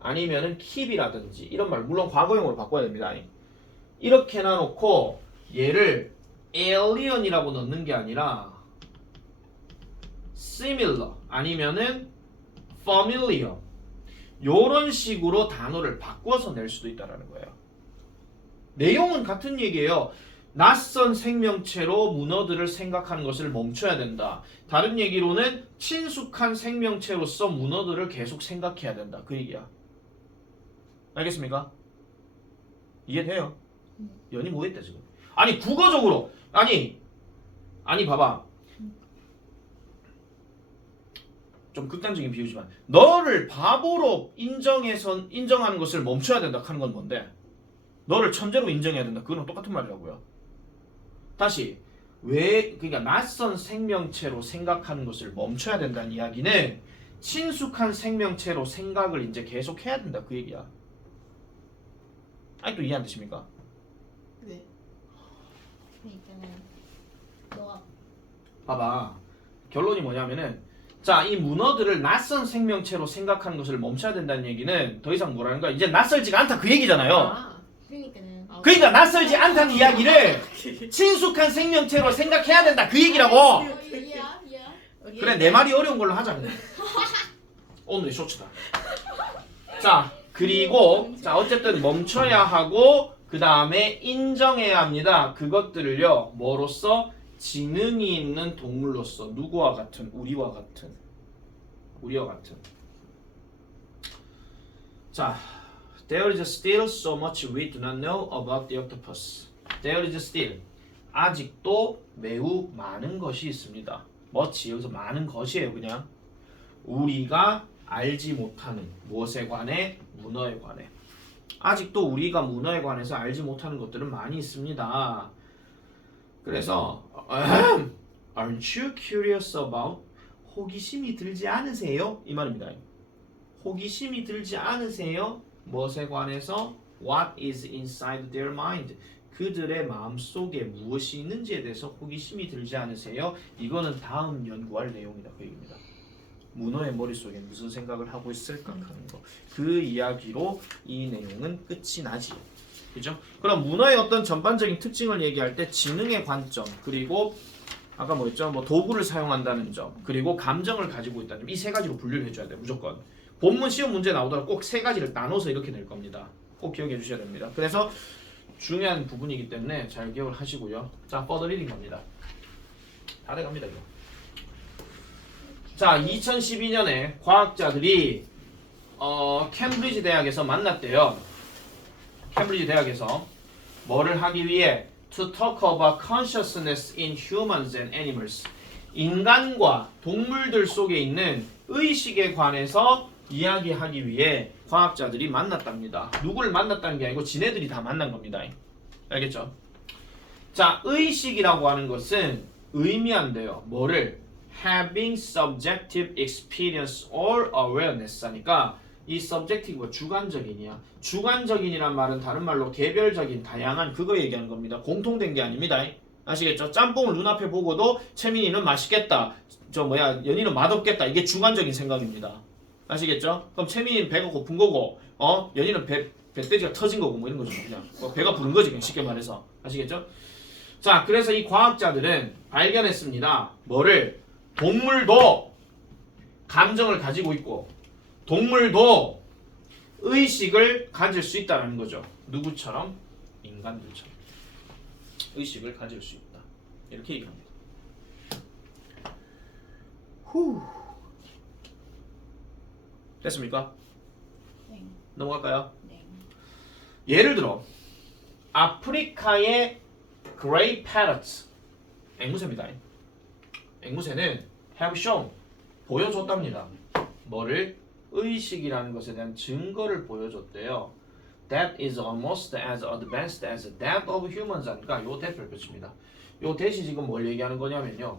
아니면은 keep이라든지 이런 말 물론 과거형으로 바꿔야 됩니다. 이렇게 놔놓고 얘를 alien이라고 넣는 게 아니라 similar 아니면은 familiar 요런 식으로 단어를 바꿔서 낼 수도 있다는 거예요. 내용은 같은 얘기예요. 낯선 생명체로 문어들을 생각하는 것을 멈춰야 된다. 다른 얘기로는 친숙한 생명체로서 문어들을 계속 생각해야 된다. 그 얘기야. 알겠습니까? 이해돼요? 연이 뭐했다 지금? 아니 국어적으로 아니 봐봐. 좀 극단적인 비유지만 너를 바보로 인정하는 것을 멈춰야 된다 하는 건 뭔데? 너를 천재로 인정해야 된다. 그거랑 똑같은 말이라고요. 다시 그러니까 낯선 생명체로 생각하는 것을 멈춰야 된다는 이야기는 친숙한 생명체로 생각을 이제 계속 해야 된다 그 얘기야. 아직도 이해 안 되십니까? 네. 그러니까는 너가 봐봐. 결론이 뭐냐면은 자, 이 문어들을 낯선 생명체로 생각하는 것을 멈춰야 된다는 얘기는 더 이상 뭐라는 거야? 이제 낯설지가 않다 그 얘기잖아요. 그러니까는 그러니까 낯설지 않다는 이야기를 친숙한 생명체로 생각해야 된다 그 얘기라고. 이해야? 그래 내 말이 어려운 걸로 하자 그냥. 오늘의 쇼츠다. 자 그리고 자 어쨌든 멈춰야 하고 그 다음에 인정해야 합니다. 그것들을요 뭐로써? 지능이 있는 동물로서 누구와 같은? 우리와 같은. 자, there is still so much we do not know about the octopus. There is still 아직도 매우 많은 것이 있습니다. much 여기서 많은 것이에요 그냥. 우리가 알지 못하는 무엇에 관해? 문어에 관해. 아직도 우리가 문어에 관해서 알지 못하는 것들은 많이 있습니다. 그래서 Aren't you curious about? 호기심이 들지 않으세요? 이 말입니다. 호기심이 들지 않으세요? 무엇에 관해서? What is inside their mind? 그들의 마음속에 무엇이 있는지에 대해서 호기심이 들지 않으세요? 이거는 다음 연구할 내용이다. 그 얘기입니다. 문어의 머릿속에 무슨 생각을 하고 있을까 하는 거. 그 이야기로 이 내용은 끝이 나지. 그죠? 그럼 문어의 어떤 전반적인 특징을 얘기할 때 지능의 관점 그리고 아까 뭐였죠? 뭐 도구를 사용한다는 점 그리고 감정을 가지고 있다는 점 이 세 가지로 분류를 해줘야 돼요. 무조건. 본문 시험 문제 나오더라도 꼭 세 가지를 나눠서 이렇게 낼 겁니다. 꼭 기억해 주셔야 됩니다. 그래서 중요한 부분이기 때문에 잘 기억을 하시고요. 자, further reading 갑니다. 다 돼갑니다 이거. 자, 2012년에 과학자들이 캠브리지 대학에서 만났대요. 캠브리지 대학에서 뭐를 하기 위해 to talk about consciousness in humans and animals. 인간과 동물들 속에 있는 의식에 관해서 이야기하기 위해 과학자들이 만났답니다. 누구를 만났다는 게 아니고 지네들이 다 만난 겁니다. 알겠죠? 자, 의식이라고 하는 것은 의미한대요. 뭐를? having subjective experience or awareness 하니까 이 subjective가 주관적인이야. 주관적인이란 말은 다른 말로 개별적인, 다양한 그거 얘기하는 겁니다. 공통된 게 아닙니다. 아시겠죠? 짬뽕을 눈앞에 보고도 채민이는 맛있겠다. 연희는 맛없겠다. 이게 주관적인 생각입니다. 아시겠죠? 그럼 채민이는 배가 고픈 거고, 연희는 배돼지가 터진 거고, 뭐 이런 거죠. 그냥 배가 부른 거지, 그냥 쉽게 말해서. 아시겠죠? 자, 그래서 이 과학자들은 발견했습니다. 뭐를? 동물도 감정을 가지고 있고, 동물도 의식을 가질 수 있다는 거죠. 누구처럼? 인간들처럼. 의식을 가질 수 있다. 이렇게 얘기합니다. 후. 됐습니까? 네. 넘어갈까요? 네. 예를 들어 아프리카의 그레이 패러트 앵무새입니다. 앵무새는 have shown 보여줬답니다. 뭐를? 의식이라는 것에 대한 증거를 보여줬대요. That is almost as advanced as that of humans 하니까 요 대표를 붙입니다. 요 대시 지금 뭘 얘기하는 거냐면요.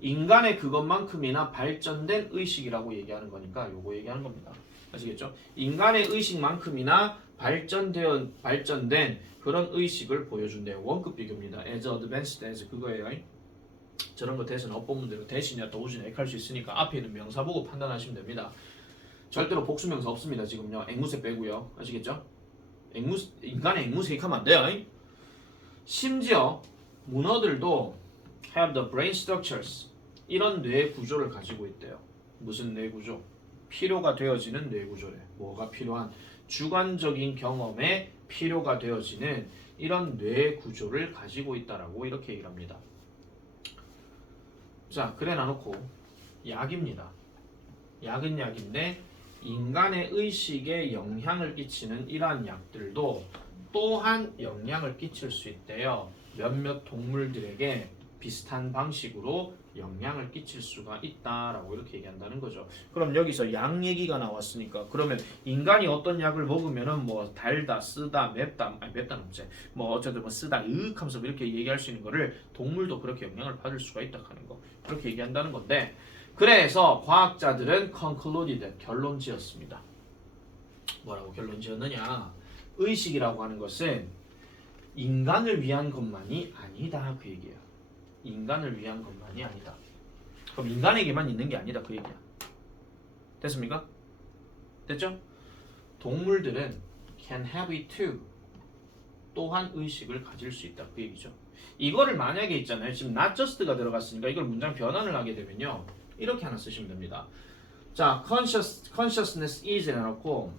인간의 그것만큼이나 발전된 의식이라고 얘기하는 거니까 요거 얘기하는 겁니다. 아시겠죠? 인간의 의식만큼이나 발전된 그런 의식을 보여준대요. 원급 비교입니다. as advanced as 그거예요. 저런 거 대신 업보문대로 대신이야 도우지냐 이렇게 할 수 있으니까 앞에 있는 명사 보고 판단하시면 됩니다. 절대로 복수명사 없습니다. 지금요. 앵무새 빼고요. 아시겠죠? 인간의 앵무새 이렇게 하면 안 돼요. 심지어 문어들도 have the brain structures 이런 뇌 구조를 가지고 있대요. 무슨 뇌 구조? 필요가 되어지는 뇌 구조래. 뭐가 필요한? 주관적인 경험에 필요가 되어지는 이런 뇌 구조를 가지고 있다라고 이렇게 얘기를 합니다. 자, 그래 놔놓고 약입니다. 약은 약인데 인간의 의식에 영향을 끼치는 이러한 약들도 또한 영향을 끼칠 수 있대요. 몇몇 동물들에게 비슷한 방식으로 영향을 끼칠 수가 있다라고 이렇게 얘기한다는 거죠. 그럼 여기서 약 얘기가 나왔으니까 그러면 인간이 어떤 약을 먹으면은 뭐 달다, 쓰다, 맵다, 아니 맵다는 없지. 뭐 어쨌든 뭐 쓰다, 하면서 이렇게 얘기할 수 있는 거를 동물도 그렇게 영향을 받을 수가 있다 하는 거. 그렇게 얘기한다는 건데 그래서 과학자들은 concluded 결론 지었습니다. 뭐라고 결론 지었느냐? 의식이라고 하는 것은 인간을 위한 것만이 아니다 그 얘기예요. 인간을 위한 것만이 아니다. 그럼 인간에게만 있는 게 아니다 그 얘기야. 됐습니까? 됐죠? 동물들은 can have it too. 또한 의식을 가질 수 있다 그 얘기죠. 이거를 만약에 있잖아요. 지금 not just가 들어갔으니까 이걸 문장 변환을 하게 되면요. 이렇게 하나 쓰시면 됩니다. 자, consciousness is 해놓고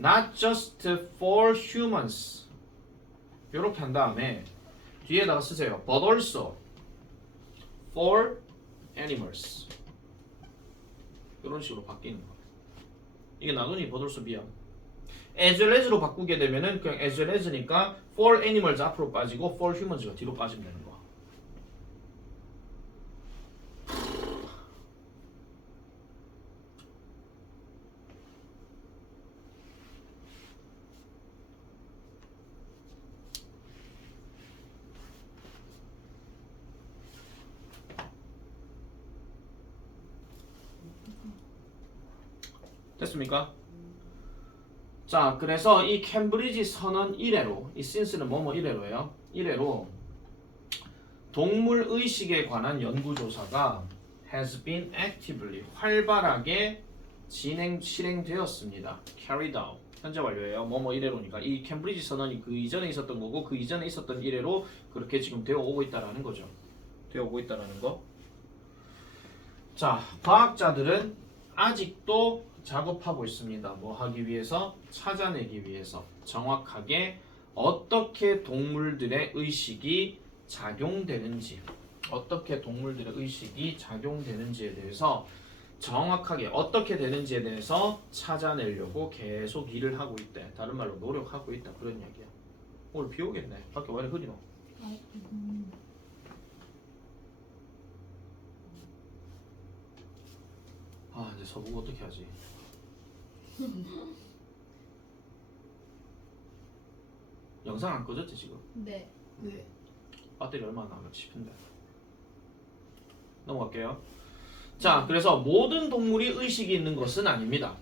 not just for humans 이렇게 한 다음에 뒤에다가 쓰세요. But also for animals. 이런 식으로 바뀌는 거예요. 이게 나누니 but also 비야. as well as로 바꾸게 되면은 그냥 as well as니까 for animals 앞으로 빠지고 for humans가 뒤로 빠지면 되는 거야. 됐습니까? 자, 그래서 이 캠브리지 선언 이래로 이 since는 뭐뭐 이래로예요. 이래로 동물 의식에 관한 연구 조사가 has been actively 활발하게 실행되었습니다. carried out 현재 완료예요. 뭐뭐 이래로니까 이 캠브리지 선언이 그 이전에 있었던 거고 그 이전에 있었던 이래로 그렇게 지금 되어 오고 있다라는 거죠. 되어 오고 있다라는 거. 자, 과학자들은 아직도 작업하고 있습니다. 뭐 하기 위해서? 찾아내기 위해서 정확하게 어떻게 동물들의 의식이 작용되는지 어떻게 동물들의 의식이 작용되는지에 대해서 정확하게 어떻게 되는지에 대해서 찾아내려고 계속 일을 하고 있대. 다른 말로 노력하고 있다. 그런 이야기야. 오늘 비 오겠네. 밖에 왜 이렇게 흐리노? 아 이제 서보고 어떻게 하지? 영상 안 꺼졌지 지금? 네. 네. 배터리 얼마나 남을까 싶은데 넘어갈게요. 자 그래서 모든 동물이 의식이 있는 것은 아닙니다.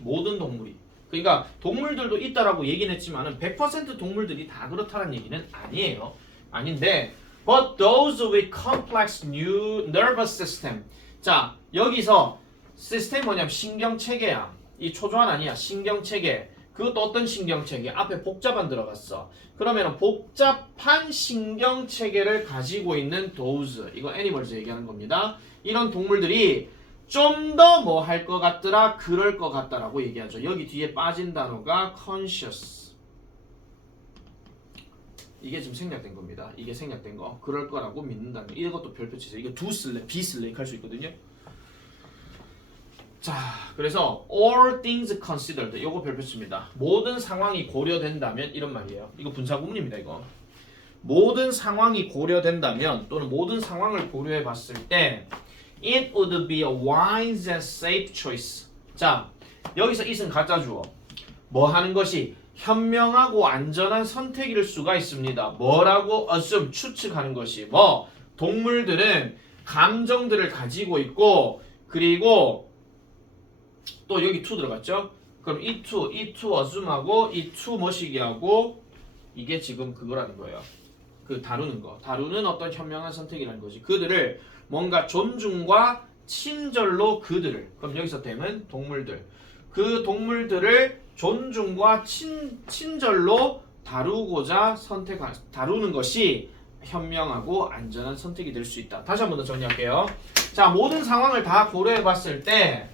모든 동물이 그러니까 동물들도 있다라고 얘기는 했지만은 100% 동물들이 다 그렇다는 얘기는 아니에요. 아닌데 but those with complex new nervous system 자 여기서 시스템 뭐냐면 신경체계야. 이 초조한 아니야. 신경체계. 그것도 어떤 신경체계? 앞에 복잡한 들어갔어. 그러면 복잡한 신경체계를 가지고 있는 those 이거 애니멀즈 얘기하는 겁니다. 이런 동물들이 좀 더 뭐 할 것 같더라 그럴 것 같다라고 얘기하죠. 여기 뒤에 빠진 단어가 conscious 이게 지금 생략된 겁니다. 이게 생략된 거 그럴 거라고 믿는다는 거. 이것도 별표 치세요. 이거 do 쓸래 be 쓸래 할 수 있거든요. 자, 그래서 all things considered 요거 별표 칩니다. 모든 상황이 고려된다면 이런 말이에요. 이거 분사 구문입니다. 이거 모든 상황이 고려된다면 또는 모든 상황을 고려해 봤을 때 it would be a wise and safe choice. 자, 여기서 it은 가짜 주어. 뭐 하는 것이 현명하고 안전한 선택일 수가 있습니다. 뭐라고 assume 추측하는 것이 뭐 동물들은 감정들을 가지고 있고 그리고 또 여기 to 들어갔죠? 그럼 이 to assume하고 이 to 뭐시기하고 이게 지금 그거라는 거예요. 그 다루는 거. 다루는 어떤 현명한 선택이라는 거지. 그들을 뭔가 존중과 친절로 그들을 그럼 여기서 됨은 동물들. 그 동물들을 존중과 친절로 다루고자 다루는 것이 현명하고 안전한 선택이 될 수 있다. 다시 한 번 더 정리할게요. 자, 모든 상황을 다 고려해 봤을 때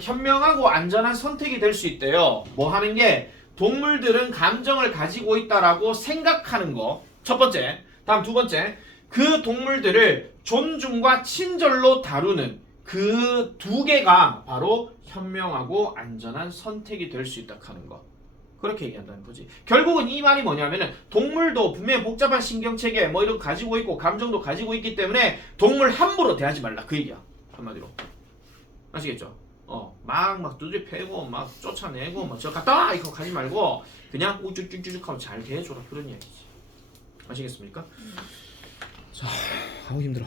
현명하고 안전한 선택이 될 수 있대요. 뭐 하는 게 동물들은 감정을 가지고 있다라고 생각하는 거. 첫 번째. 다음 두 번째. 그 동물들을 존중과 친절로 다루는 그 두 개가 바로 현명하고 안전한 선택이 될 수 있다 하는 거. 그렇게 얘기한다는 거지. 결국은 이 말이 뭐냐면은 동물도 분명히 복잡한 신경체계 뭐 이런 거 가지고 있고 감정도 가지고 있기 때문에 동물 함부로 대하지 말라 그 얘기야. 한마디로. 아시겠죠? 막 두드려 패고 막 쫓아내고 뭐 저 갔다 와 이거 가지 말고 그냥 우쭈쭈쭈쭈 하고 잘 대해줘라 그런 이야기지. 아시겠습니까? 자, 아우 힘들어.